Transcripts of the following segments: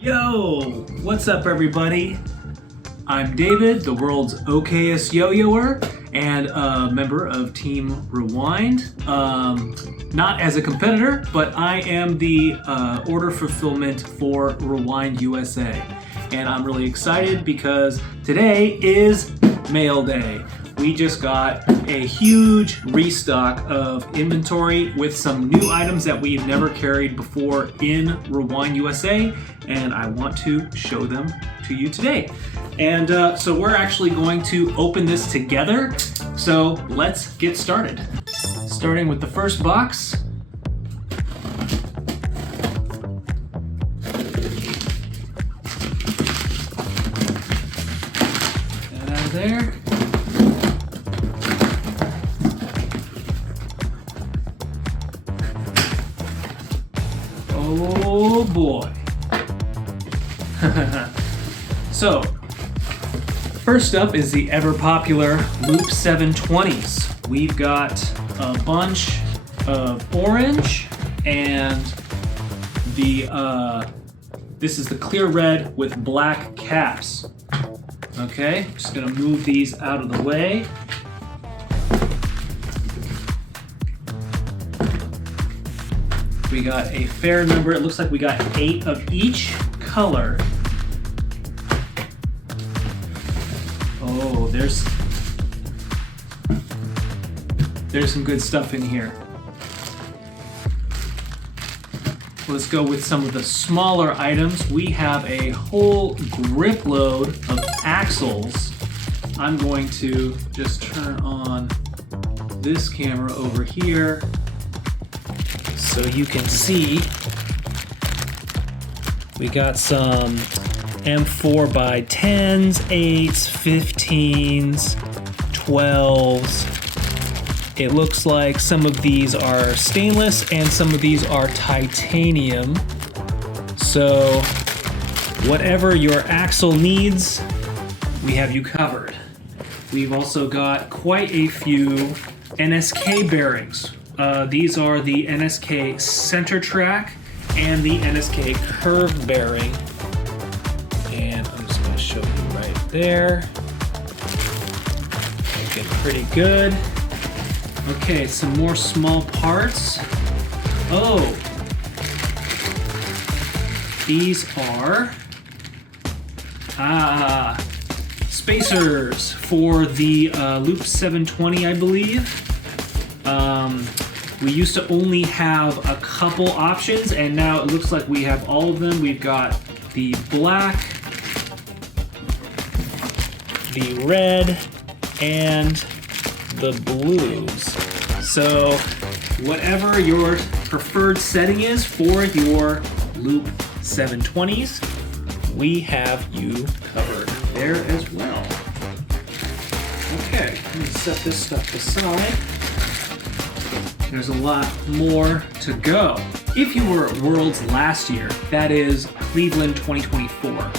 Yo! What's up, everybody? I'm David, the world's okayest yo-yoer and a member of Team Rewind. Not as a competitor, but I am the order fulfillment for Rewind USA. And I'm really excited because today is mail day. We just got a huge restock of inventory with some new items that we've never carried before in Rewind USA, and I want to show them to you today. And so we're actually going to open this together, so let's get started. Starting with the first box. Get that out of there. Oh boy. So, first up is the ever popular Loop 720s. We've got a bunch of orange and this is the clear red with black caps. Okay, just gonna move these out of the way. We got a fair number. It looks like we got 8 of each color. Oh, there's some good stuff in here. Let's go with some of the smaller items. We have a whole grip load of axles. I'm going to just turn on this camera over here so you can see. We got some M4 by 10s, 8s, 15s, 12s. It looks like some of these are stainless and some of these are titanium. So whatever your axle needs, we have you covered. We've also got quite a few NSK bearings. These are the NSK center track and the NSK curve bearing. And I'm just going to show you right there. Looking pretty good. Okay, some more small parts. Oh, these are spacers for the Loop 720, I believe. We used to only have a couple options, and now it looks like we have all of them. We've got the black, the red, and the blues. So whatever your preferred setting is for your Loop 720s, we have you covered there as well. Okay, let me set this stuff aside. There's a lot more to go. If you were at Worlds last year, that is Cleveland 2024,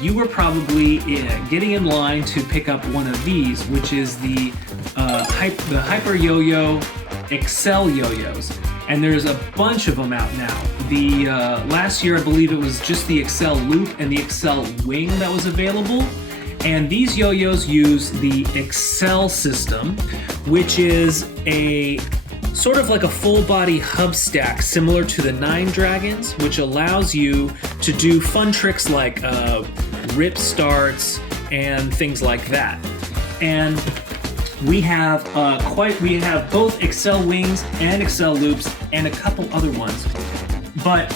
you were probably getting in line to pick up one of these, which is the Hyper Yo-Yo Accel yo-yos. And there's a bunch of them out now. The last year, I believe it was just the Accel Loop and the Accel Wing that was available. And these yo-yos use the Accel system, which is a sort of like a full body hub stack similar to the Nine Dragons, which allows you to do fun tricks like rip starts and things like that. And we have both Accel Wings and Accel Loops and a couple other ones, but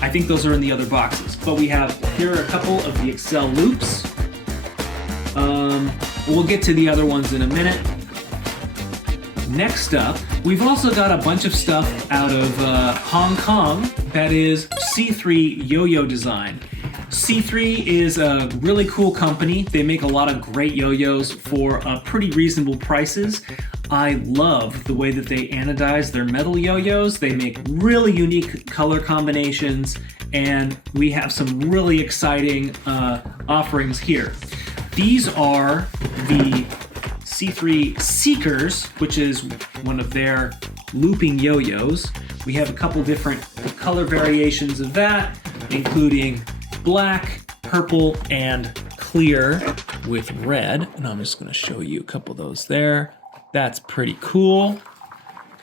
I think those are in the other boxes. But here are a couple of the Accel Loops. We'll get to the other ones in a minute. Next up, we've also got a bunch of stuff out of Hong Kong that is C3 Yo-Yo Design. C3 is a really cool company. They make a lot of great yo-yos for pretty reasonable prices. I love the way that they anodize their metal yo-yos. They make really unique color combinations, and we have some really exciting offerings here. These are the C3 Seekers, which is one of their looping yo-yos. We have a couple different color variations of that including black, purple, and clear with red. And I'm just gonna show you a couple of those there. That's pretty cool.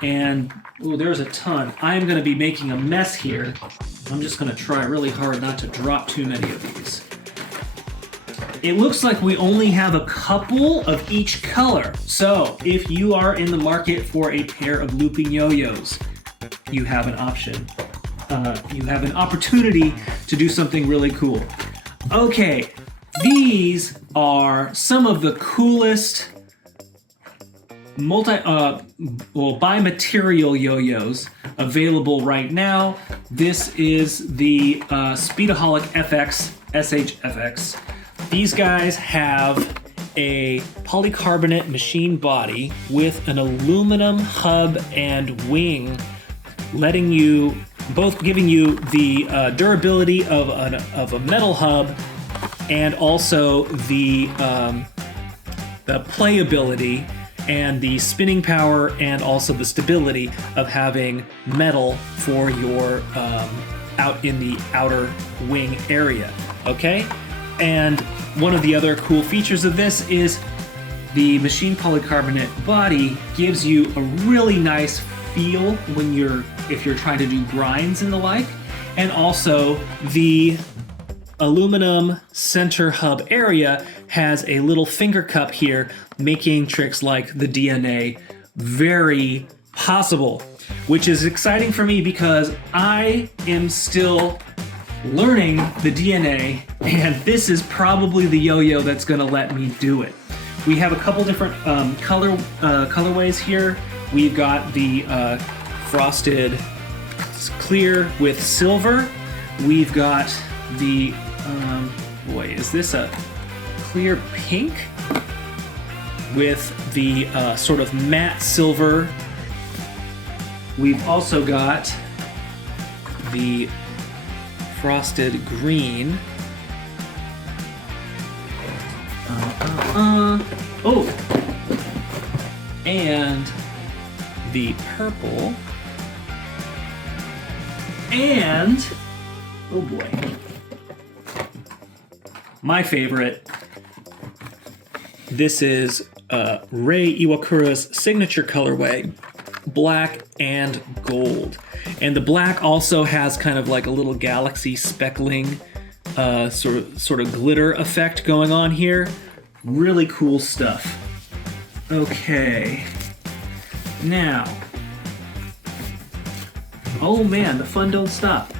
And ooh, there's a ton. I'm gonna be making a mess here. I'm just gonna try really hard not to drop too many of these. It looks like we only have a couple of each color. So if you are in the market for a pair of looping yo-yos, you have an option. You have an opportunity to do something really cool. Okay, these are some of the coolest bi-material yo-yos available right now. This is the Speedaholic FX, SHFX. These guys have a polycarbonate machine body with an aluminum hub and wing, giving you the durability of a metal hub and also the playability and the spinning power and also the stability of having metal for your out in the outer wing area, okay? And one of the other cool features of this is the machine polycarbonate body gives you a really nice feel if you're trying to do grinds and the like, and also the aluminum center hub area has a little finger cup here, making tricks like the DNA very possible, which is exciting for me because I am still learning the DNA, and this is probably the yo-yo that's gonna let me do it. We have a couple different colorways here. We've got the frosted clear with silver. We've got the, is this a clear pink with the sort of matte silver. We've also got the frosted green. Oh, and the purple. And, oh boy, my favorite. This is Rei Iwakura's signature colorway, black and gold. And the black also has kind of like a little galaxy speckling sort of glitter effect going on here. Really cool stuff. Okay. Now. Oh man, the fun don't stop.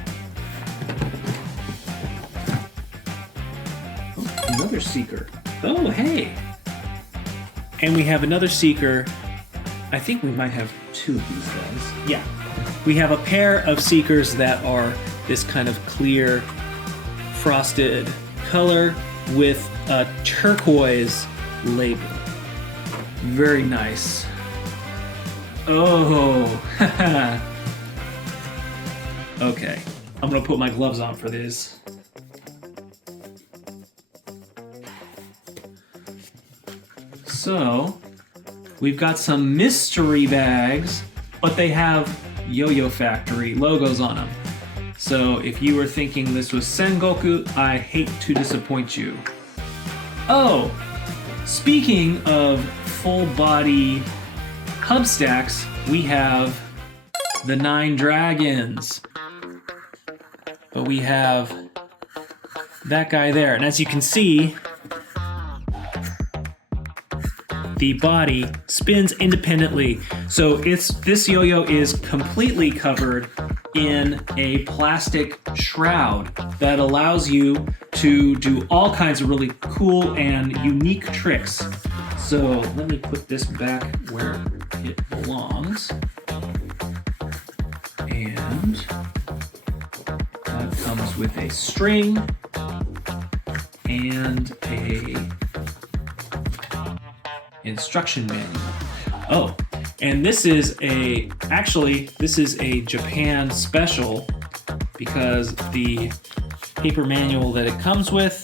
Oh, another seeker. Oh, hey. And we have another seeker. I think we might have two of these guys. Yeah. We have a pair of seekers that are this kind of clear frosted color with a turquoise label. Very nice. Oh, okay. I'm gonna put my gloves on for this. So, we've got some mystery bags, but they have Yo-Yo Factory logos on them. So if you were thinking this was Sengoku, I hate to disappoint you. Oh, speaking of full body hub stacks, we have the 9 dragons. But we have that guy there. And as you can see, the body spins independently. So this yo-yo is completely covered in a plastic shroud that allows you to do all kinds of really cool and unique tricks. So let me put this back where it belongs. And that comes with a string and a instruction manual. Oh, and this is a Japan special because the paper manual that it comes with,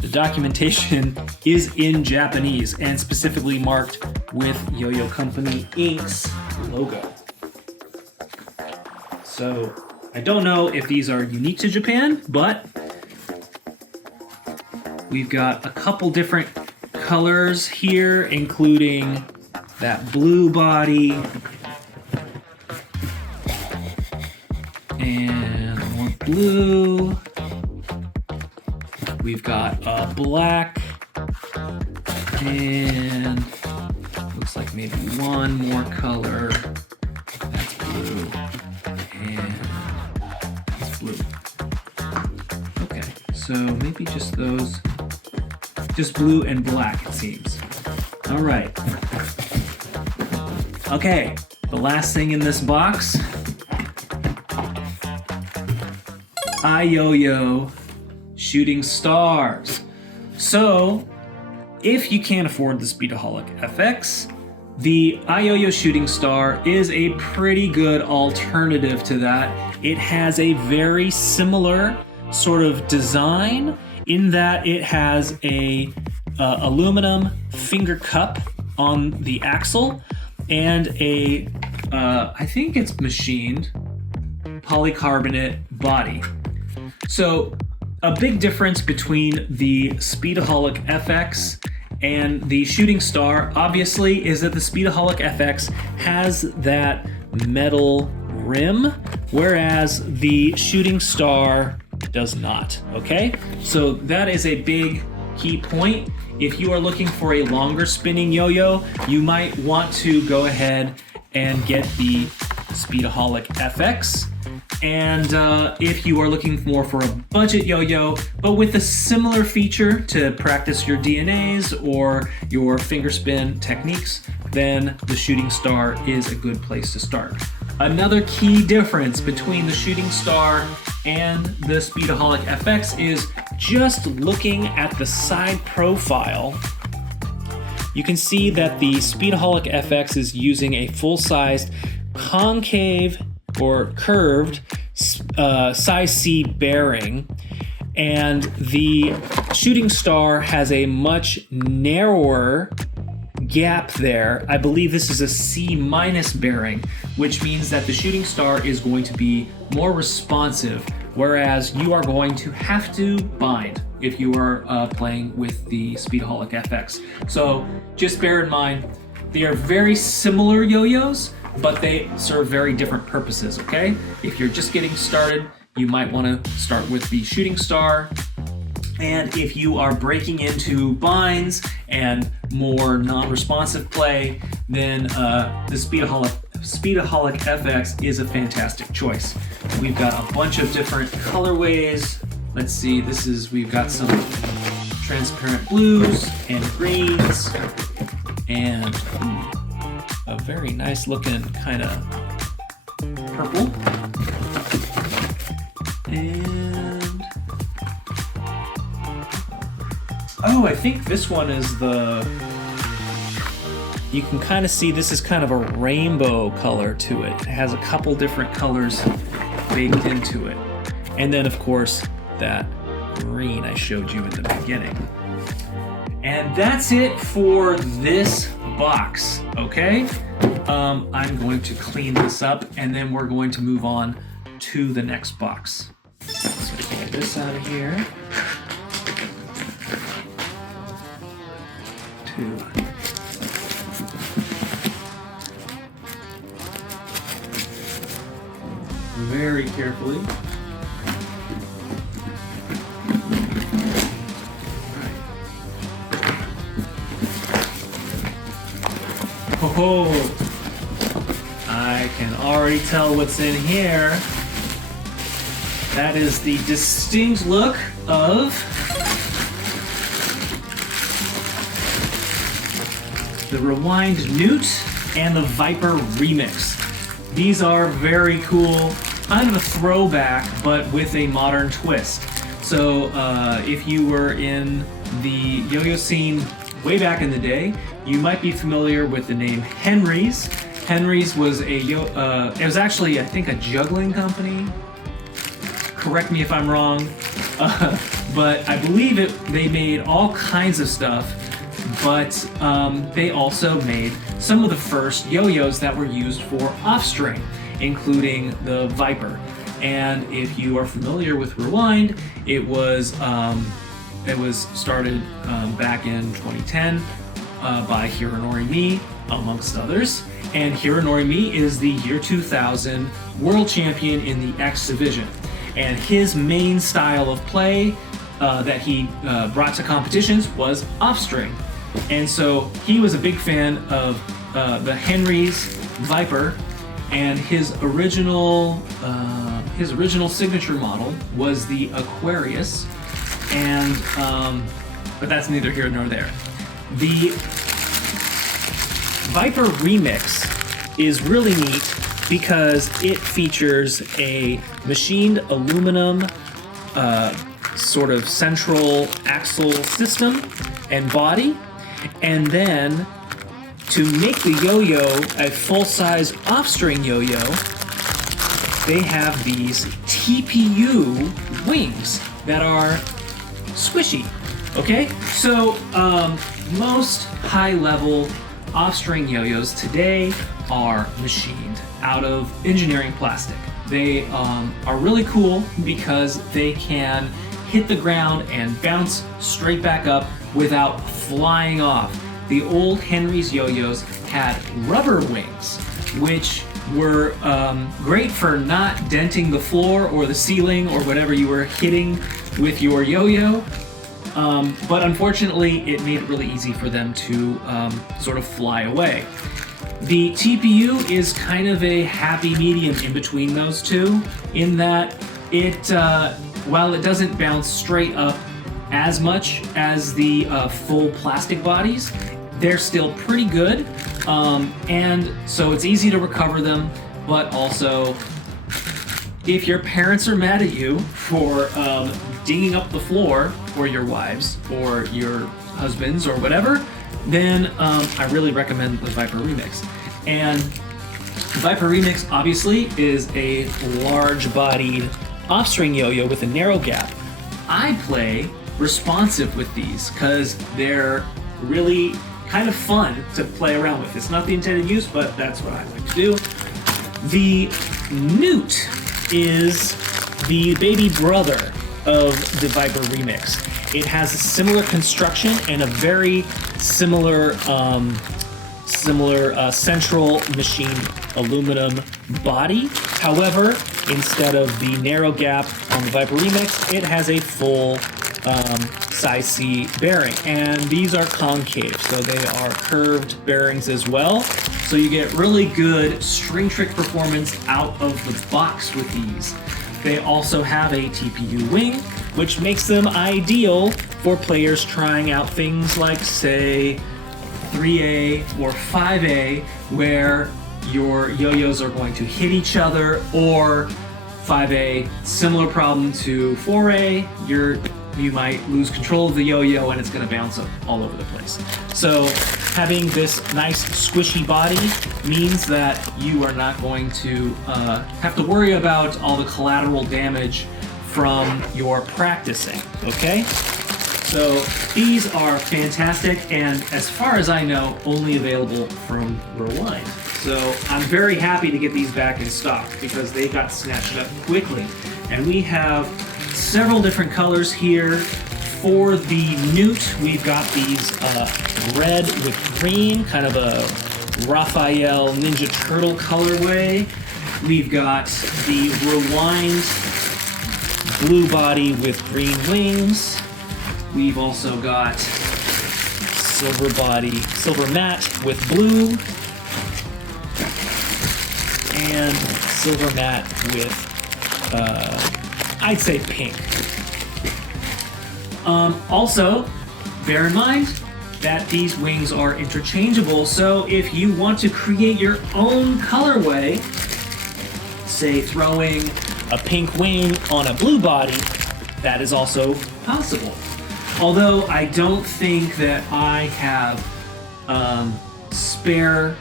the documentation is in Japanese and specifically marked with Yo-Yo Company Inc.'s logo. So I don't know if these are unique to Japan, but we've got a couple different colors here, including that blue body and more blue. We've got black and looks like maybe one more color. That's blue and that's blue. Okay, so maybe just those, just blue and black it seems. All right. Okay, the last thing in this box, YoYo shooting stars. So, if you can't afford the Speedaholic FX, the YoYo shooting star is a pretty good alternative to that. It has a very similar sort of design in that it has a aluminum finger cup on the axle and a I think it's machined polycarbonate body. So a big difference between the Speedaholic FX and the shooting star obviously is that the Speedaholic FX has that metal rim, whereas the shooting star does not, okay? So that is a big key point. If you are looking for a longer spinning yo-yo, you might want to go ahead and get the Speedaholic FX. And if you are looking more for a budget yo-yo, but with a similar feature to practice your DNAs or your finger spin techniques, then the shooting star is a good place to start. Another key difference between the shooting star and the Speedaholic FX is just looking at the side profile. You can see that the Speedaholic FX is using a full-sized concave or curved size C bearing, and the shooting star has a much narrower gap there. I believe this is a C- bearing, which means that the shooting star is going to be more responsive, whereas you are going to have to bind if you are playing with the Speedaholic FX. So just bear in mind, they are very similar yo-yos, but they serve very different purposes, okay? If you're just getting started, you might want to start with the shooting star. And if you are breaking into binds and more non-responsive play, then the Speedaholic FX is a fantastic choice. We've got a bunch of different colorways. Let's see, we've got some transparent blues and greens and a very nice looking kind of purple. And oh, I think this one is you can kind of see this is kind of a rainbow color to it. It has a couple different colors baked into it. And then of course that green I showed you in the beginning. And that's it for this box, okay? I'm going to clean this up and then we're going to move on to the next box. So get this out of here. Very carefully. Oh, I can already tell what's in here. That is the distinct look of the Rewind Newt and the Viper Remix. These are very cool, kind of a throwback, but with a modern twist. So if you were in the yo-yo scene way back in the day, you might be familiar with the name Henry's. Henry's was it was actually, I think, a juggling company. Correct me if I'm wrong, but I believe they made all kinds of stuff, but they also made some of the first yo-yos that were used for off-string, including the Viper. And if you are familiar with Rewind, it was started back in 2010 by Hironori Mi, amongst others. And Hironori Mi is the year 2000 world champion in the X division. And his main style of play that he brought to competitions was off-string. And so he was a big fan of the Henry's Viper, and his original signature model was the Aquarius, and but that's neither here nor there. The Viper Remix is really neat because it features a machined aluminum sort of central axle system and body, and then to make the yo-yo a full-size off-string yo-yo, they have these TPU wings that are squishy. Okay, so most high-level off-string yo-yos today are machined out of engineering plastic. They are really cool because they can hit the ground and bounce straight back up without flying off. The old Henry's yo-yos had rubber wings, which were great for not denting the floor or the ceiling or whatever you were hitting with your yo-yo. But unfortunately, it made it really easy for them to sort of fly away. The TPU is kind of a happy medium in between those two, in that it, while it doesn't bounce straight up as much as the full plastic bodies, they're still pretty good, and so it's easy to recover them, but also if your parents are mad at you for dinging up the floor for your wives or your husbands or whatever, then I really recommend the Viper Remix. And Viper Remix obviously is a large-bodied off-string yo-yo with a narrow gap. I play responsive with these because they're really kind of fun to play around with. It's not the intended use, but that's what I like to do. The Newt is the baby brother of the Viper Remix. It has a similar construction and a very similar central machined aluminum body. However, instead of the narrow gap on the Viper Remix, it has a full size C bearing, and these are concave, so they are curved bearings as well, so you get really good string trick performance out of the box with these. They also have a TPU wing, which makes them ideal for players trying out things like, say, 3A or 5A, where your yo-yos are going to hit each other, or 5A, similar problem to 4A, you might lose control of the yo-yo and it's going to bounce up all over the place. So having this nice squishy body means that you are not going to have to worry about all the collateral damage from your practicing, okay? So these are fantastic, and as far as I know, only available from Rewind. So I'm very happy to get these back in stock because they got snatched up quickly. And we have several different colors here. For the Newt, we've got these red with green, kind of a Raphael Ninja Turtle colorway. We've got the Rewind blue body with green wings. We've also got silver matte with blue, and silver matte with, I'd say pink. Also, bear in mind that these wings are interchangeable, so if you want to create your own colorway, say throwing a pink wing on a blue body, that is also possible. Although I don't think that I have spare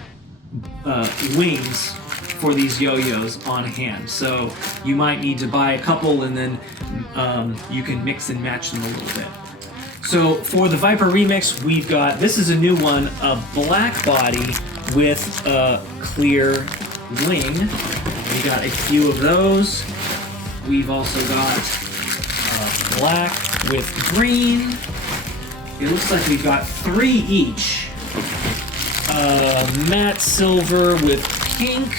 wings for these yo-yos on hand, so you might need to buy a couple and then you can mix and match them a little bit. So for the Viper Remix, we've got, this is a new one, a black body with a clear wing. We got a few of those. We've also got black with green. It looks like we've got 3 each. Matte silver with pink.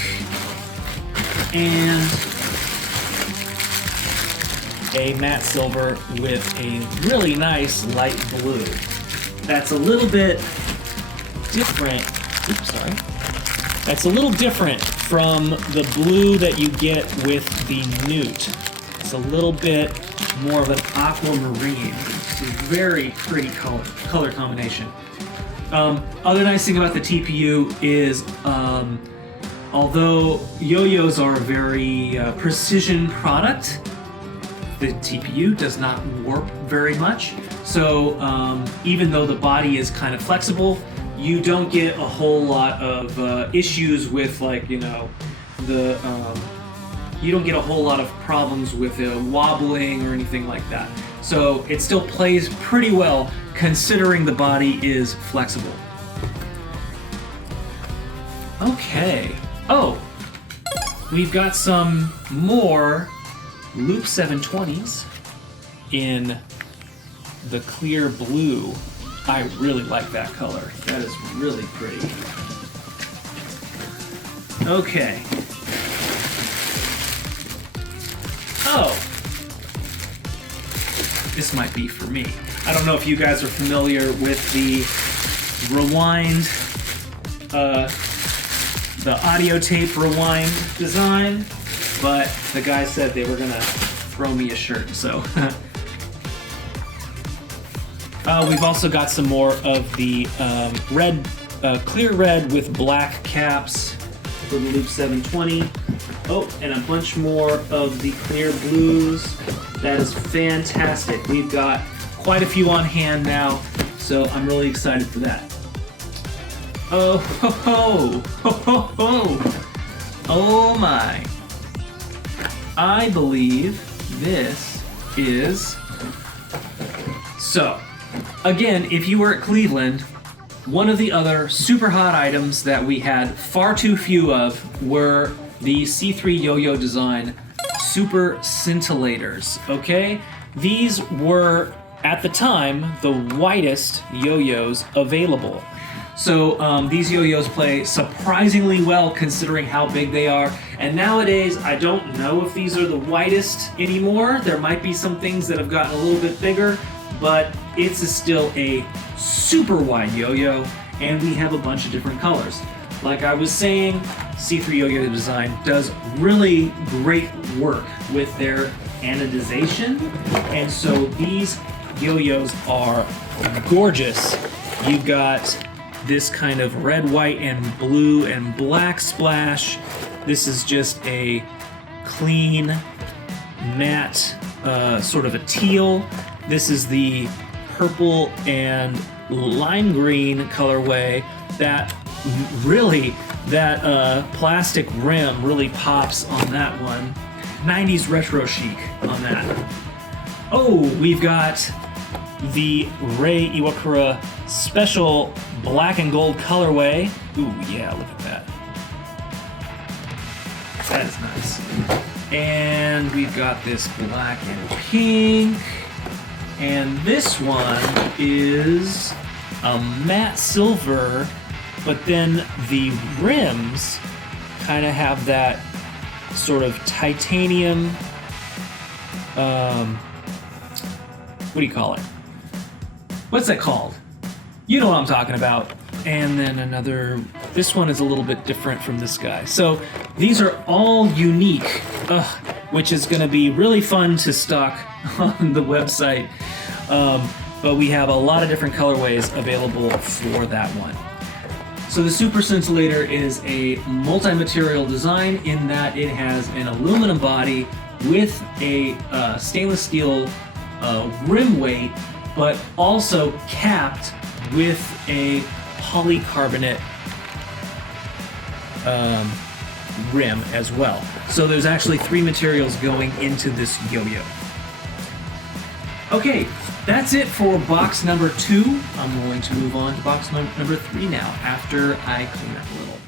And a matte silver with a really nice light blue. That's a little bit different. Oops, sorry. That's a little different from the blue that you get with the Newt. It's a little bit more of an aquamarine. It's a very pretty color combination. Other nice thing about the TPU is, although yo-yos are a very precision product, the TPU does not warp very much. So even though the body is kind of flexible, you don't get a whole lot of issues with, like, you know, you don't get a whole lot of problems with wobbling or anything like that. So it still plays pretty well considering the body is flexible. Okay. Oh, we've got some more Loop 720s in the clear blue. I really like that color. That is really pretty. Okay. Oh. This might be for me. I don't know if you guys are familiar with the rewind, the audio tape rewind design, but the guy said they were gonna throw me a shirt, so. We've also got some more of the red, clear red with black caps for the Loop 720. Oh, and a bunch more of the clear blues. That is fantastic. We've got quite a few on hand now, so I'm really excited for that. Oh ho ho! Ho ho ho! Oh my! I believe this is... So, again, if you were at Cleveland, one of the other super hot items that we had far too few of were the C3 yo-yo design Super Scintillators, okay? These were, at the time, the whitest yo-yos available. So these yo-yos play surprisingly well considering how big they are. And nowadays, I don't know if these are the whitest anymore. There might be some things that have gotten a little bit bigger, but it's still a super wide yo-yo, and we have a bunch of different colors. Like I was saying, C3 yo-yo design does really great work with their anodization, and so these yo-yos are gorgeous. You've got this kind of red, white, and blue and black splash. This is just a clean, matte, sort of a teal. This is the purple and lime green colorway. That really, that plastic rim really pops on that one. 90s retro chic on that. Oh, we've got the Rei Iwakura special black and gold colorway. Ooh, yeah, look at that. That is nice. And we've got this black and pink. And this one is a matte silver, but then the rims kind of have that sort of titanium, what do you call it? What's that called? You know what I'm talking about. And then another, this one is a little bit different from this guy. So these are all unique, which is gonna be really fun to stock on the website. But we have a lot of different colorways available for that one. So the Super Scintillator is a multi-material design in that it has an aluminum body with a stainless steel rim weight, but also capped with a polycarbonate rim as well. So there's actually 3 materials going into this yo-yo. Okay, that's it for box number 2. I'm going to move on to box number 3 now, after I clean up a little.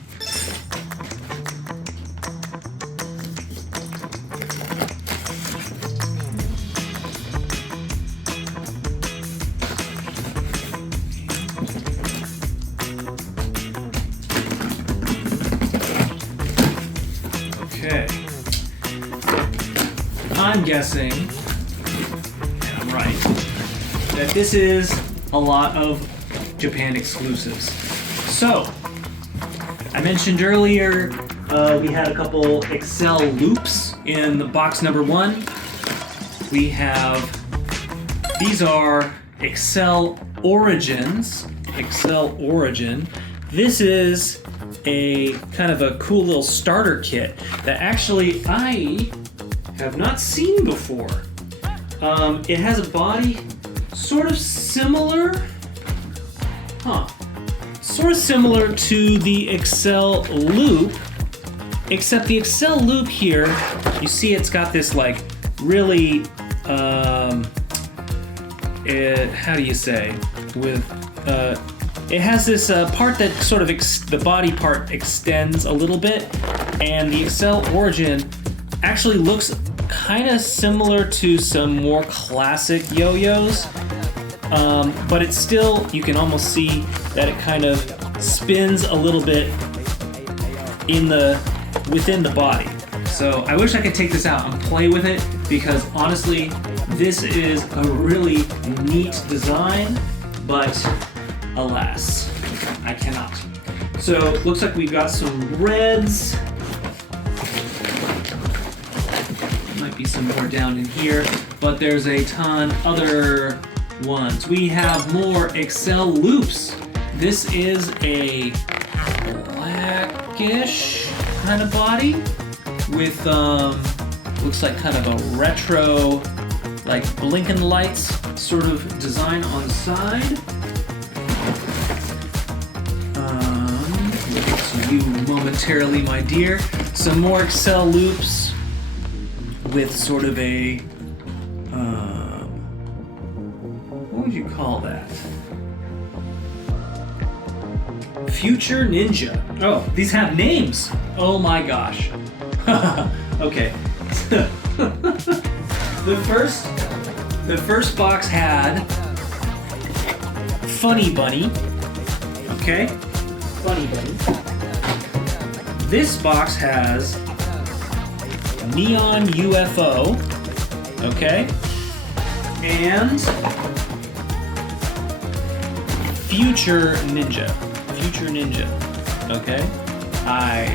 Okay. I'm guessing, and I'm right, that this is a lot of Japan exclusives. So, I mentioned earlier we had a couple Accel Loops in the box number 1. We have, these are Accel Origins. Accel Origin. This is a kind of a cool little starter kit that actually I have not seen before. It has a body sort of similar, sort of similar to the Accel Loop, except the Accel Loop here, you see it's got this like really, how do you say, with, it has this part that sort of, the body part extends a little bit, and the Accel Origin actually looks kind of similar to some more classic yo-yos, but it's still, you can almost see that it kind of spins a little bit within the body. So I wish I could take this out and play with it, because honestly, this is a really neat design, but alas, I cannot. So looks like we've got some reds. Might be some more down in here, but there's a ton other ones. We have more Accel Loops. This is a blackish kind of body with looks like kind of a retro, like blinking lights sort of design on the side. We'll get to you momentarily, my dear. Some more Accel Loops with sort of a, what would you call that? Future Ninja. Oh, these have names. Oh my gosh. Okay. The first box had Funny Bunny. Okay. Funny Bunny. This box has Neon UFO. Okay. And Future Ninja. Future Ninja. Okay. I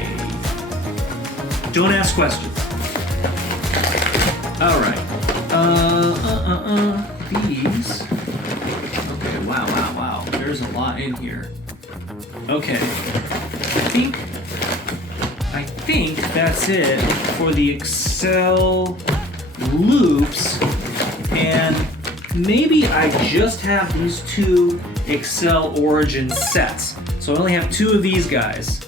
don't ask questions. All right. These. Okay. Wow. There's a lot in here. Okay. I think that's it for the Accel Loops, and maybe I just have these 2 Accel Origin sets. So I only have 2 of these guys.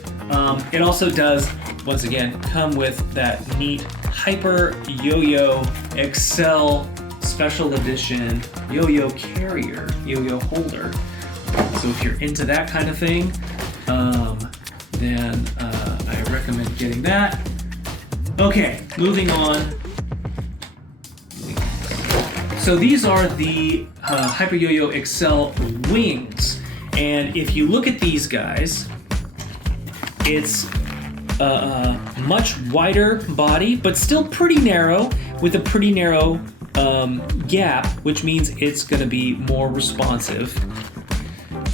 It also does, once again, come with that neat Hyper Yo-Yo Accel Special Edition Yo-Yo Carrier, Yo-Yo Holder. So if you're into that kind of thing, then I recommend getting that. Okay, moving on. So these are the Hyper Yo-Yo Accel Wings. And if you look at these guys, it's a much wider body, but still pretty narrow, with a pretty narrow gap, which means it's going to be more responsive.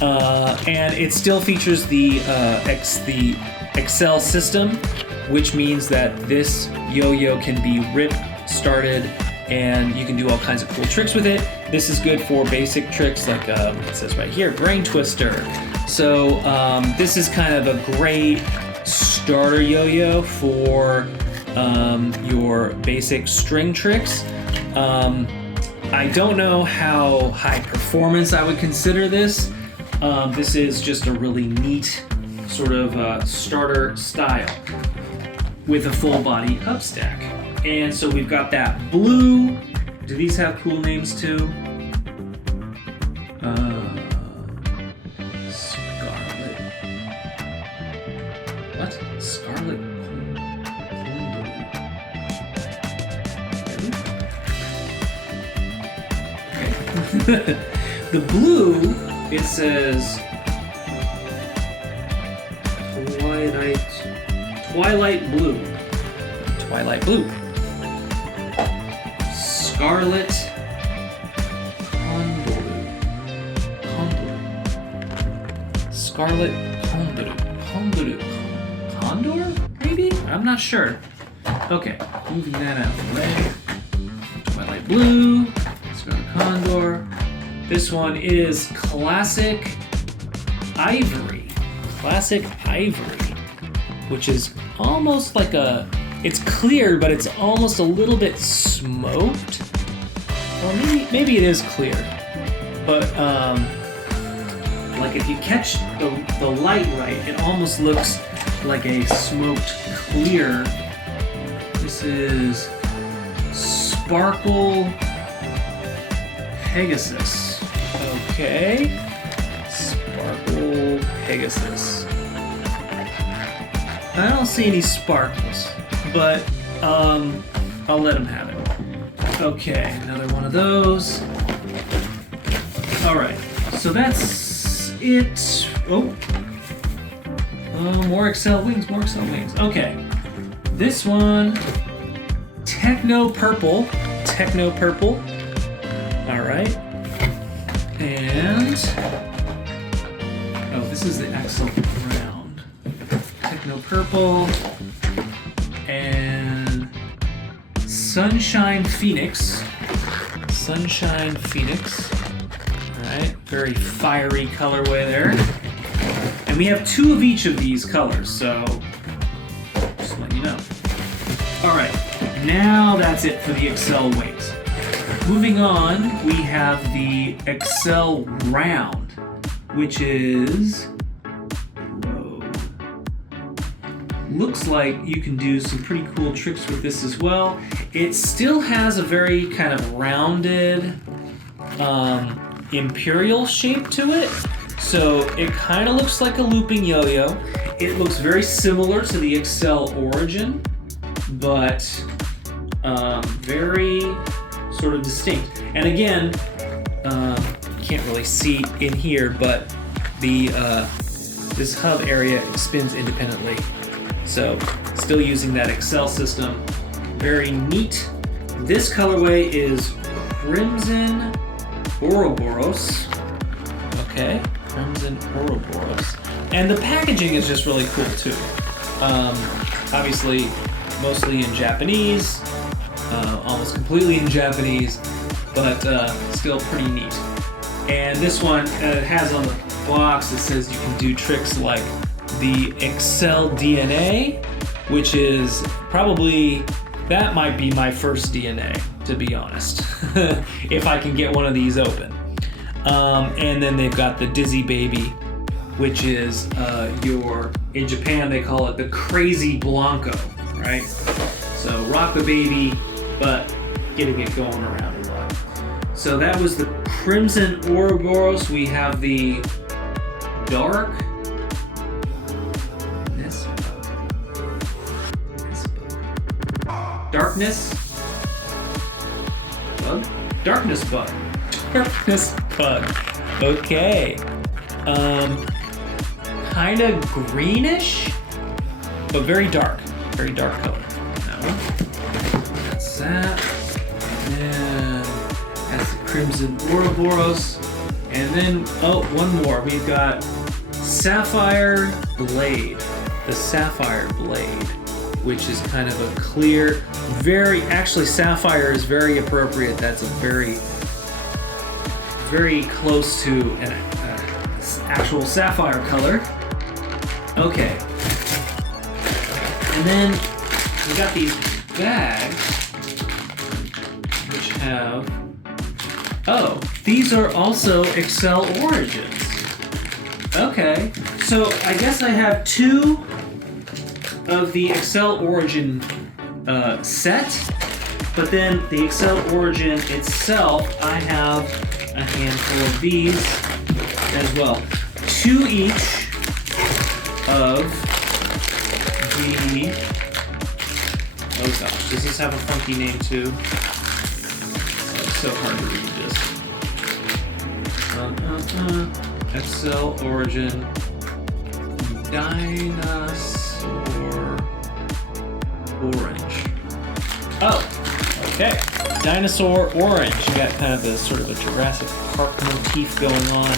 And it still features the Accel system, which means that this yo-yo can be ripped, started, and you can do all kinds of cool tricks with it. This is good for basic tricks like, it says right here, brain twister. So this is kind of a great starter yo-yo for your basic string tricks. I don't know how high performance I would consider this. This is just a really neat sort of starter style with a full body hub stack. And so we've got that blue. Do these have cool names too? Scarlet. What? Scarlet. Okay. The blue, it says Twilight Blue. Twilight Blue. Scarlet Scarlet Condor, maybe? I'm not sure. Okay, moving that out of the way. Twilight Blue, Scarlet Condor. This one is Classic Ivory. Classic Ivory, which is almost like it's clear, but it's almost a little bit smoked. Or maybe it is clear. But, like if you catch the light right, it almost looks like a smoked clear. This is Sparkle Pegasus. Okay. Sparkle Pegasus. I don't see any sparkles, but I'll let him have it. Okay, another one of those. All right, so that's it. More Accel Wings, more Accel Wings. Okay, this one, Techno Purple. All right, and this is the Accel Round. Techno Purple and Sunshine Phoenix. All right, very fiery colorway there. And we have 2 of each of these colors, so just let you know. All right, now that's it for the Accel Wings. Moving on, we have the Accel Round, which is, looks like you can do some pretty cool tricks with this as well. It still has a very kind of rounded imperial shape to it. So it kind of looks like a looping yo-yo. It looks very similar to the Accel Origin, but very sort of distinct. And again, can't really see in here, but the this hub area spins independently. So still using that Accel system. Very neat. This colorway is Crimson Ouroboros. Okay, Crimson Ouroboros. And the packaging is just really cool too. Obviously, mostly in Japanese, almost completely in Japanese, but still pretty neat. And this one has on the box, it says you can do tricks like the Accel DNA, which is probably, that might be my first DNA, to be honest, if I can get one of these open. And then they've got the Dizzy Baby, which is in Japan they call it the Crazy Blanco, right? So rock the baby, but getting it going around a lot. So that was the Crimson Ouroboros. We have the Darkness Bug. Okay. Kind of greenish, but very dark color. That one. That's that. And then that's the Crimson Ouroboros. And then, one more. We've got Sapphire Blade. The Sapphire Blade, which is kind of a clear, actually sapphire is very appropriate. That's a very close to an actual sapphire color. Okay. And then we got these bags, which have, these are also Accel Origins. Okay, so I guess I have 2 of the Accel Origin set, but then the Accel Origin itself, I have a handful of these as well. 2 each of the, oh gosh, does this have a funky name too? Oh, it's so hard to read this. Accel Origin Dinosaur Orange. Oh, okay. Dinosaur orange. You got kind of a sort of a Jurassic Park motif going on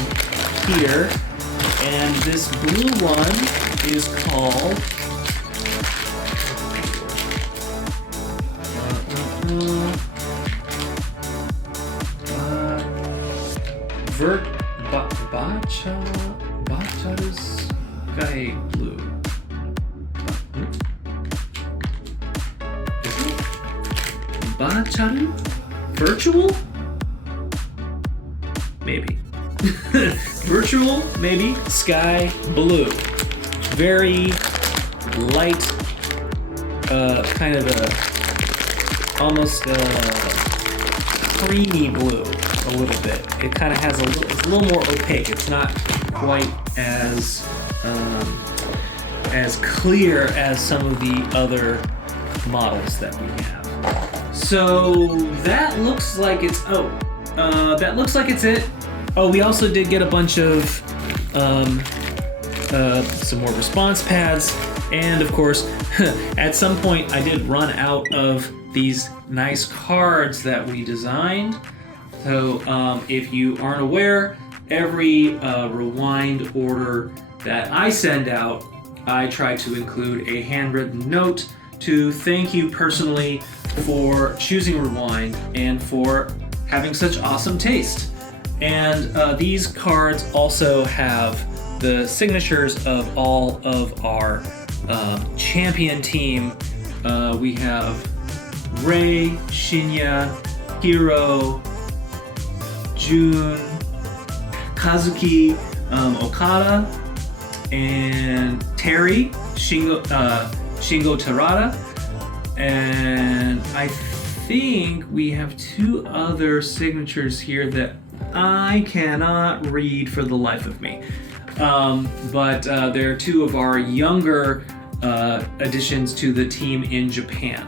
here. And this blue one is called Bacha's Sky Blue. Bacharu? Virtual? Maybe. Virtual, maybe. Sky Blue. Very light, kind of a, almost creamy blue, a little bit. It kind of has it's a little more opaque. It's not quite as clear as some of the other models that we have. So that looks like it's, that looks like it's it. Oh, we also did get a bunch of some more response pads, and of course, at some point I did run out of these nice cards that we designed. So if you aren't aware, every rewind order that I send out, I try to include a handwritten note to thank you personally for choosing Rewind and for having such awesome taste. And these cards also have the signatures of all of our champion team. We have Rei, Shinya, Hiro, Jun, Kazuki, Okada, and Terry, Shingo Terada, and I think we have two other signatures here that I cannot read for the life of me. But they're two of our younger additions to the team in Japan.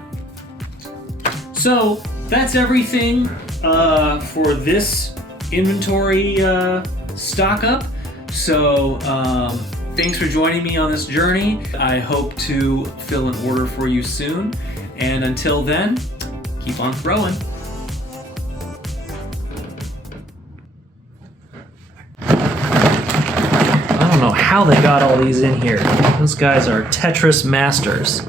So that's everything for this inventory stock up. So thanks for joining me on this journey. I hope to fill an order for you soon. And until then, keep on throwing. I don't know how they got all these in here. Those guys are Tetris masters.